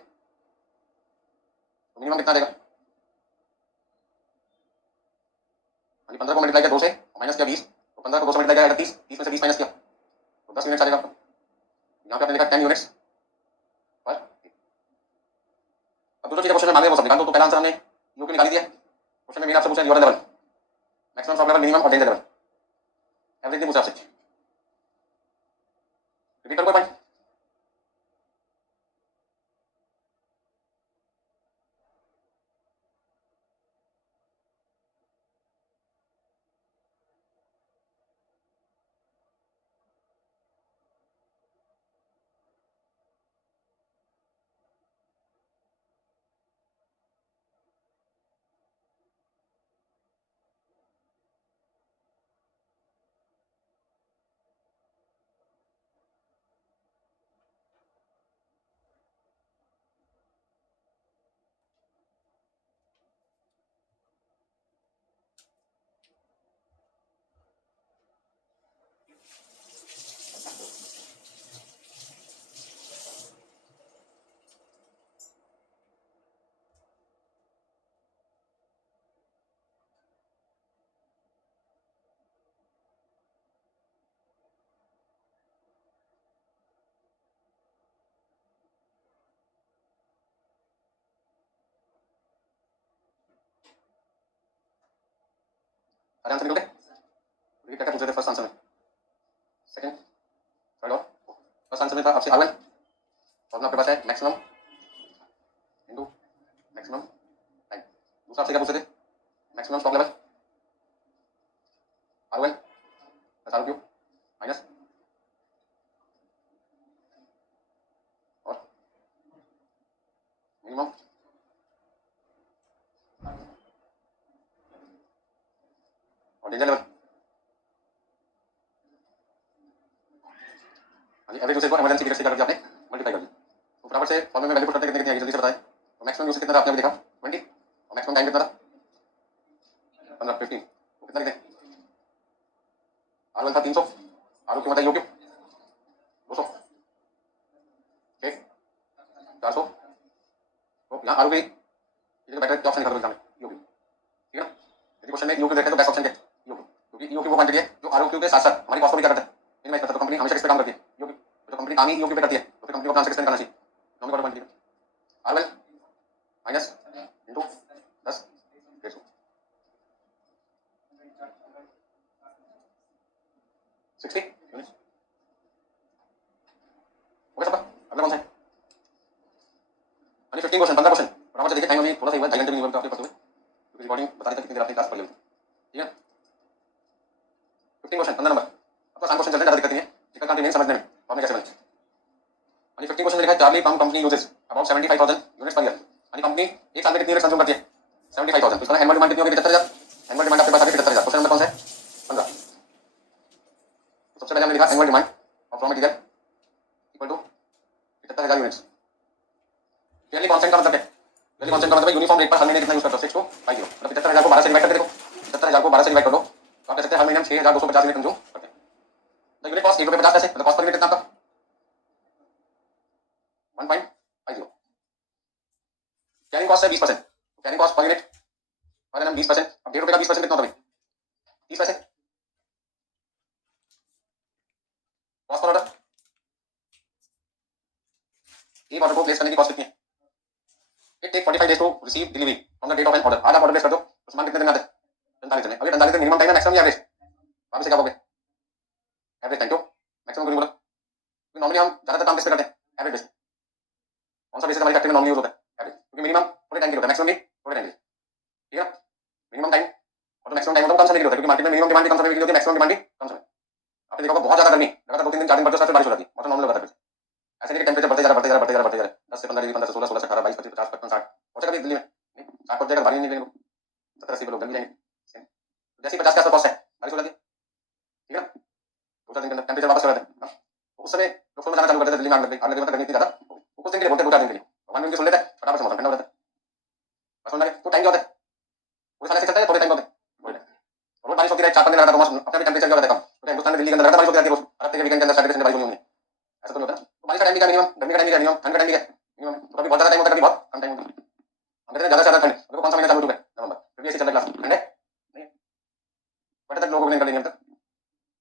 तो मिनिमम कितना देगा, 15 को मल्टीप्लाई किया 2 से माइनस किया 20, तो 15 को 2 से मल्टीप्लाई किया 30, 30 में से 20 माइनस किया तो 10 यूनिट्स आ जाएगा आपको। यहाँ पे आपने लिखा 10 यूनिट्स पर डे। अब दूसरा चीज क्वेश्चन में मांगे वो सब निकाल दो, तो पहला आंसर हमने यूक्यू निकाल दिया। क्वेश्चन में मेन आपसे पूछा reorder level, maximum shock level, minimum और डेंजर लेवल, एवरेज उस हिसाब से रिपीट करो पॉइंट। सारे आंसर निकल गए। रिपीट करके पूछ रहे थे फर्स्ट आंसर में, सेकंड, थर्ड और फर्स्ट आंसर में था आपसे R1 और आपके पास है मैक्सिमम इनटू मैक्सिमम टाइम। दूसरा आपसे क्या पूछ रहे थे, maximum stock level R1 plus R cube minus और मिनिमम और डेंजर लेवल। एवरेज यूसेज को इमरजेंसी पीरियड से क्या कर दिया आपने, मल्टीप्लाई कर दिया। तो फटाफट से फॉर्मूले में वैल्यू पुट करते कितने कितनी आएगी जल्दी से बताएं। तो मैक्सिमम यूसेज कितना था आपने अभी देखा 20 और मैक्सिमम टाइम कितना था 15 15, तो कितना लिखें। R1 था 300, R क्यों बताइए क्यों 200, 6 400, तो यहाँ आर की बेटर क्या ऑप्शन निकालो एग्जाम में ईओक्यू, ठीक है ना। यदि क्वेश्चन में ईओक्यू देखे तो बेस्ट ऑप्शन क्या है ईओक्यू, क्योंकि ईओक्यू वो क्वांटिटी है जो आरओक्यू के साथ साथ हमारी कॉस्ट को भी क्या करता है मिनिमाइज करता है। तो कंपनी हमेशा इस पे काम करती है ईओक्यू, तो कंपनी काम ही ईओक्यू पे करती है, तो फिर कंपनी को अपना आंसर किस पे करना चाहिए नॉमिनल क्वांटिटी में। R1 माइनस इनटू 10 150 60 यूनिट्स हो गया सबका। अगला कौन सा है, यानी 15 क्वेश्चन 15 क्वेश्चन बराबर से देखिए। टाइम अभी थोड़ा सा हुआ 2 घंटे भी नहीं हुआ आपके पढ़ते हुए, क्योंकि रिकॉर्डिंग बता देता कितनी देर आपने क्लास पढ़ी होगी, ठीक है। 15 क्वेश्चन 15 नंबर आपका 7 क्वेश्चन चल रहे हैं, ज्यादा दिक्कत नहीं है, दिक्कत कहाँ थी मेन समझने में आपने कैसे बने। यानी 15 क्वेश्चन लिखा है Charlie pump company uses about 75,000 units per year. यानी कंपनी एक साल में कितनी यूनिट कंज्यूम करती है 75,000, तो इसका एनुअल डिमांड कितनी होगी 75,000, एनुअल डिमांड आपके पास आ गई 75,000। क्वेश्चन नंबर कौन सा है 15। तो सबसे पहले हमने लिखा annual demand of raw material equal to 75,000 units. Clearly constant का मतलब है, क्लियरली कांस्टेंट का मतलब यूनिफॉर्म रेट पर हर महीने कितना यूज करते हो 6 to 50, मतलब 75,000 को 12 से डिवाइड करके देखो, 75,000 को 12 से डिवाइड कर दो तो आप कह सकते हैं हर महीने हम 6,250 यूनिट कंज्यूम करते हैं। द यूनिट कॉस्ट 1 रुपये 50 पैसे, मतलब कॉस्ट पर यूनिट कितना आपका 1.50। कैरिंग कॉस्ट है 20%, carrying cost per unit per annum 20%। अब 1.5 रुपये का 20% कितना होता है 30 पैसे। कॉस्ट पर ऑर्डर, एक ऑर्डर को प्लेस करने की कॉस्ट कितनी है, it take 45 days to receive delivery from the date of an order. आज आप ऑर्डर प्लेस कर दो तो सामान कितने दिन में आता है 45 दिन में। अभी 45 दिन मिनिमम टाइम है मैक्सिमम या एवरेज, आप इसे क्या कहोगे एवरेज टाइम क्यों मैक्सिमम क्यों नहीं बोला, क्योंकि नॉर्मली हम ज्यादातर काम बेस पे करते हैं एवरेज बेस। कौन सा बेसिस हमारी फैक्ट्री में नॉर्मली यूज होता है एवरेज, क्योंकि मिनिमम थोड़े टाइम के लिए होता है, मैक्सिमम भी थोड़े टाइम के लिए, ठीक है। मिनिमम टाइम और मैक्सिमम टाइम होता है कम समय के लिए होता है, क्योंकि मार्केट में मिनिमम डिमांड कम समय के लिए होती है, मैक्सिमम डिमांड कम समय। आपने देखा होगा बहुत ज्यादा गर्मी लगातार 2-3 दिन 4 दिन बढ़ते साथ बारिश हो जाती है, मौसम नॉर्मल होता है। ऐसे नहीं कि टेंपरेचर बढ़ते जा रहा बढ़ते जा रहा बढ़ते जा रहा बढ़ते जा रहा 10 से 15 डिग्री 15 से 16 16 से 18 22 25 50 55 60 पहुंचेगा भी दिल्ली में नहीं 60 पहुंच जाएगा, बारिश नहीं लेंगे 70 80 पे लोग गर्मी लेंगे। जैसे ही 50 के आसपास पहुंचता है बारिश हो जाती है, ठीक है। 2-4 दिन के अंदर टेंपरेचर वापस हो जाता है। तो उस समय लोग सोना जाना चालू कर देते दिल्ली में आग लग गई, आग लग गई मतलब गर्मी इतनी ज्यादा कुछ दिन के लिए बोलते हैं 2-4 दिन के लिए भगवान भी उनकी सुन लेते हैं, फटाफट से मौसम ठंडा हो जाता है। बस सुन लगे तो टाइम क्या होता है पूरे साल ऐसे चलता है, थोड़े टाइम होते हैं रोज बारिश होती है 4-5 दिन लगातार, तो मौसम अपने भी टेंपरेचर क्या होता है कम, तो हिंदुस्तान में दिल्ली के अंदर लगातार बारिश होती रहती है रोज, हर हफ्ते के वीकेंड के अंदर सैटरडे संडे बारिश होनी है, ऐसा तो नहीं होता ना। तो बारिश का टाइम भी क्या मिनिमम, गर्मी का टाइम भी क्या मिनिमम, ठंड का टाइम भी क्या मिनिमम, तो कभी बहुत ज्यादा टाइम होता है कभी बहुत कम टाइम होता है। हम कहते हैं ज्यादा से ज्यादा ठंड, देखो कौन सा महीना चालू हो चुका है नवंबर, क्योंकि ऐसे चल रहा है क्लास ठंड है नहीं, बट तक लोगों को नहीं कर देंगे अब तक।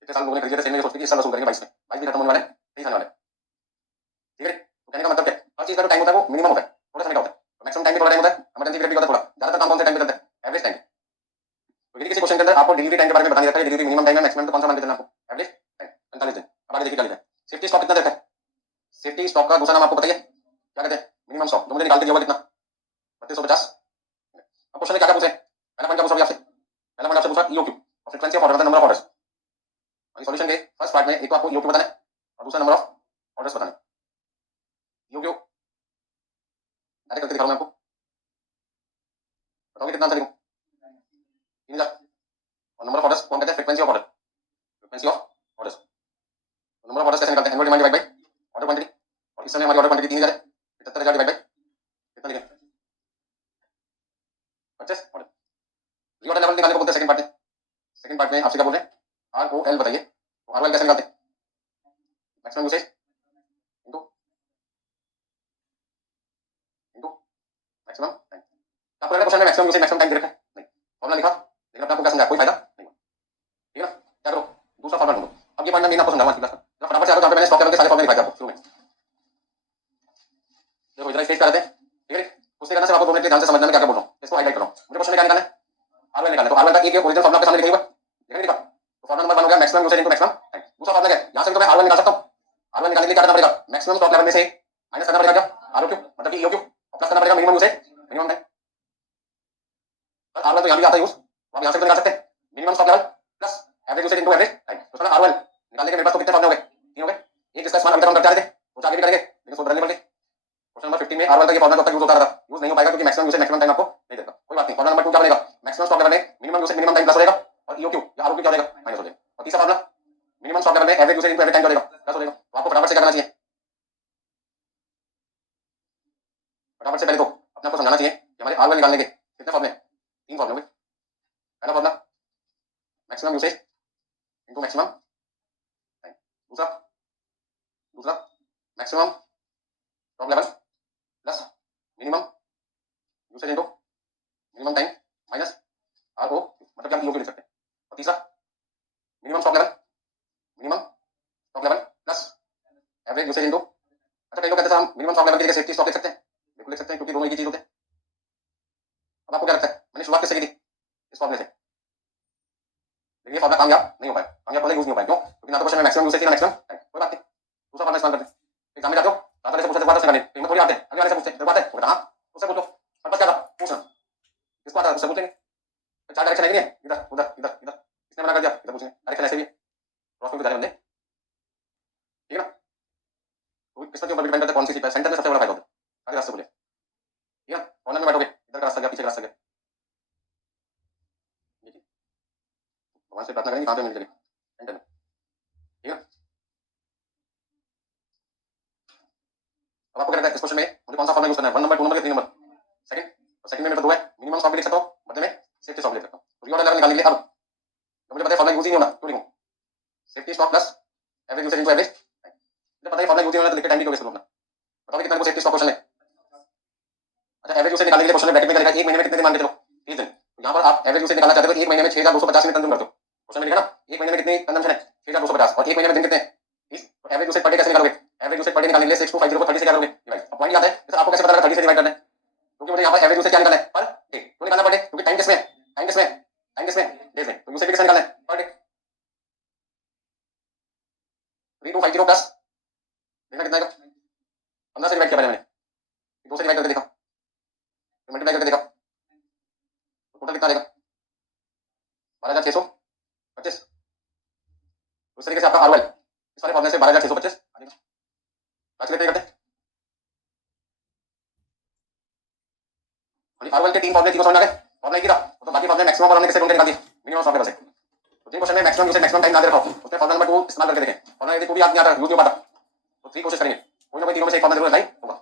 इतने साल लोगों ने खरीदे थे सेम में, सोचते कि इस साल रसूल करेंगे 22 में, 22 भी खत्म होने वाले हैं 23 आने वाले, ठीक है। तो कहने का मतलब क्या है, हर चीज का जो टाइम होता है वो मिनिमम होता है, थोड़ा समय का होता है। मैक्सिमम टाइम भी थोड़ा टाइम होता है, इमरजेंसी पीरियड भी होता है थोड़ा, ज्यादातर काम कौन से टाइम पे चलता है एवरेज टाइम। तो तो यदि किसी क्वेश्चन के अंदर आपको डिलीवरी टाइम के बारे में बता दिया था, डिलीवरी मिनिमम टाइम है, मैक्सिमम तो कौन सा मान के चलना आपको? एवरेज टाइम 45 दिन। अब आगे देखिए क्या लिखा है, सेफ्टी स्टॉक कितना देता है? सेफ्टी स्टॉक का दूसरा नाम आपको बताइए क्या कहते हैं? मिनिमम स्टॉक, जो मुझे निकाल के दिया हुआ कितना? 3250। अब क्वेश्चन में क्या क्या पूछे? पहला पॉइंट क्या पूछा आपसे? पहला पॉइंट आपसे पूछा ईओक्यू और फ्रीक्वेंसी ऑफ ऑर्डर, मतलब नंबर ऑफ ऑर्डर्स। और सॉल्यूशन के फर्स्ट पार्ट में एक तो आपको ईओक्यू बताना है और दूसरा नंबर ऑफ ऑर्डर्स बताना है। ईओक्यू डायरेक्ट करके दिखा रहा हूं मैं आपको, बताओगे कितना आंसर लिखूं? 3000। और नंबर ऑफ ऑर्डर्स कौन कहते हैं? Frequency of order, frequency of orders. Number of orders कैसे निकालते हैं? Annual demand divide by order quantity, और इस समय हमारी ऑर्डर क्वांटिटी 3000 है, 75000 डिवाइड बाय कितना लिखें? 25 ऑर्डर। रीऑर्डर लेवल निकालने को बोलते हैं सेकंड पार्ट में। सेकंड पार्ट में आपसे क्या बोल रहे हैं? आरओएल बताइए। तो आरओएल कैसे निकालते हैं? Maximum usage into into maximum time. आपको लगा क्वेश्चन में मैक्सिमम यूसेज मैक्सिमम टाइम दे रखा है? नहीं, फॉर्मूला लिखा, लेकिन अपने आपको क्या समझा? कोई फायदा नहीं हुआ, ठीक है ना? क्या करो, दूसरा फॉर्मूला ढूंढो। अब ये पॉइंट मैं आपको समझाऊंगा क्लास में, फटाफट से आ जाओ। मैंने स्टॉक लेवल के सारे फॉर्मूले दिखाए थे आपको शुरू में। देखो इधर स्टेज कर देते हैं, ठीक है? उससे करना सिर्फ आपको 2 मिनट के ध्यान से समझना मैं क्या क्या बोल रहा हूँ, इसको हाईलाइट कर रहा हूँ। मुझे क्वेश्चन में क्या निकालना है? आरओएल निकालना है। तो आरओएल का एक ओरिजिनल फॉर्मूला आपके सामने लिखा हुआ है, देखा नहीं लिखा? तो फॉर्मूला नंबर 1 हो गया maximum usage into maximum time. दूसरा फॉर्मूला क्या है? यहां से तो मैं आरओएल निकाल सकता हूं। आरओएल निकालने के लिए क्या करना पड़ेगा? मैक्सिमम स्टॉक लेवल में से माइनस करना पड़ेगा क्या? आरओक्यू मतलब कि ईओक्यू, और प्लस करना पड़ेगा minimum usage, minimum time. ROL तो यहां भी आता है यूज, तो आप यहां से तो निकाल सकते हैं minimum stock level plus average usage into average time. तो सर आरओएल निकालने के मेरे पास तो कितने फॉर्मूले हो गए? 3 हो गए। एक इसका इस्तेमाल अभी तक हम करते आ रहे थे, तो आगे भी करेंगे, लेकिन इसको बदलने पड़ेंगे। क्वेश्चन नंबर 15 में आरओएल का ये फॉर्मूला कब तक यूज होता रहा? यूज नहीं हो पाएगा क्योंकि मैक्सिमम यूसेज मैक्सिमम टाइम आपको नहीं देता। कोई बात नहीं। फॉर्मूला नंबर 2 क्या बनेगा? मैक्सिमम स्टॉक लेवल में minimum usage minimum time plus हो जाएगा, और ईओक्यू या आरओक्यू क्या हो जाएगा? माइनस हो जाएगा। और तीसरा फॉर्मूला मिनिमम स्टॉक लेवल में average usage into average time क्या हो जाएगा? प्लस हो जाएगा। तो आपको फटाफट से क्या करना चाहिए? फटाफट से पहले तो अपने आपको समझाना चाहिए कि हमारे आरओएल निकालने के कितने फॉर्मूले? 3 फॉर्मूले। पहला formula maximum usage into maximum time. दूसरा दूसरा maximum stock level plus minimum usage into minimum time minus RO, मतलब कि आप ईओक्यू लिख सकते हैं। और तीसरा minimum stock level, minimum stock level plus average usage into. अच्छा कई लोग कहते हैं हम मिनिमम स्टॉक लेवल की जगह सेफ्टी स्टॉक लिख सकते हैं। बिल्कुल लिख सकते हैं, क्योंकि दोनों एक ही चीज होते हैं। अब आपको क्या लगता है मैंने शुरुआत किससे की थी? इस फॉर्मूले से, लेकिन ये फॉर्मूला कामयाब नहीं हो पाया। कामयाब पहले यूज नहीं हो पाया, क्यों? क्योंकि ना तो क्वेश्चन में मैक्सिमम यूसेज थी ना मैक्सिमम टाइम। कोई बात नहीं, दूसरा फॉर्मूला इस्तेमाल करते हैं। एग्जाम में जाते हो साथ वाले से पूछते हैं निकालने, पेमेंट थोड़ी आते हैं, अगले वाले से पूछते हैं बात है, बोलता हां उससे पूछो। पर्पस क्या था? पूछना। किसको आता है उससे पूछेंगे। चार डायरेक्शन है नहीं है, इधर उधर इधर इधर, इसने मना कर दिया इधर पूछेंगे। डायरेक्शन ऐसे भी है, क्रॉस में जाने बंदे, ठीक है ना? तो किस पर के ऊपर डिपेंड करता है कौन सी सीट है। सेंटर में सबसे बड़ा फायदा होता है, आगे रास्ते बोले, ठीक है? कॉर्नर में बैठोगे, इधर का रास्ता गया, पीछे का रास्ता गया। भगवान से प्रार्थना करेंगे कहां पे मिल जाए सेंटर में, ठीक है? अब आपको क्या लगता है इस क्वेश्चन में मुझे कौन सा फॉर्मूला यूज करना है? 1 नंबर, 2 नंबर, 3 नंबर? सेकंड। तो सेकंड में मेरे 2 है, मिनिमम स्टॉक भी लिख सकता हूं, बदले में सेफ्टी स्टॉक लिख सकता हूं। तो रीऑर्डर लेवल निकालने के लिए अब तो मुझे पता है फॉर्मूला यूज ही नहीं होना, क्यों लिखूं? Safety stock plus average usage into average. मुझे पता है फॉर्मूला यूज ही होना, तो लिख के टाइम भी क्यों वेस्ट करूं अपना? बताओ कितना को सेफ्टी स्टॉक क्वेश्चन है। अच्छा एवरेज यूसेज निकालने के लिए क्वेश्चन में ब्रैकेट में क्या लिखा है? 1 महीने में कितने दिन मान के चलो? 30 दिन। तो यहां पर आप एवरेज यूसेज निकालना चाहते हो तो 1 महीने में 6250 यूनिट कंज्यूम करते हो। क्वेश्चन में लिखा ना 1 महीने में कितनी कंजम्पशन है? 6250, और 1 महीने में दिन कितने हैं? 30। तो एवरेज यूसेज पर डे कैसे निकालोगे? एवरेज यूसेज पर डे निकालने के लिए 6250 को 30 से क्या करोगे? डिवाइड। अब पॉइंट याद है, जैसे आपको कैसे पता लगा 30 से डिवाइड करना है? क्योंकि मुझे यहां पर एवरेज यूसेज क्या निकालना है? Per day. तो निकालना पर डे, क्योंकि टाइम किसमें है? टाइम किसमें है? टाइम किसमें है? डेज में। तो यूसेज भी किसमें निकालना है? Per day. 3250 प्लस देखना कितना आएगा? 15 से डिवाइड किया पहले मैंने, 2 से डिवाइड करके देखा, फिर मल्टीप्लाई करके देखा, तो टोटल कितना आएगा? 12625। उस तरीके से आपका आरओएल इस वाले फॉर्मूले से 12625 आएगा। कैलकुलेट करते हैं। आरओएल के 3 फॉर्मूले तीनों समझ आ गए? फॉर्मूला एक ही था, तो बाकी फॉर्मूले मैक्सिमम और हमने किससे ढूंढ के निकाल दिए? मिनिमम स्टॉक लेवल से। तो 3 क्वेश्चन में मैक्सिमम यूसेज मैक्सिमम टाइम ना दे रखा हो, उसमें फॉर्मूला नंबर 2 इस्तेमाल करके देखें। फॉर्मूला यदि कोई भी याद नहीं आता, यूज नहीं हो पाता, तो 3 कोशिश करेंगे, कोई ना कोई तीनों में से एक फॉर्मूला जरूर है होगा।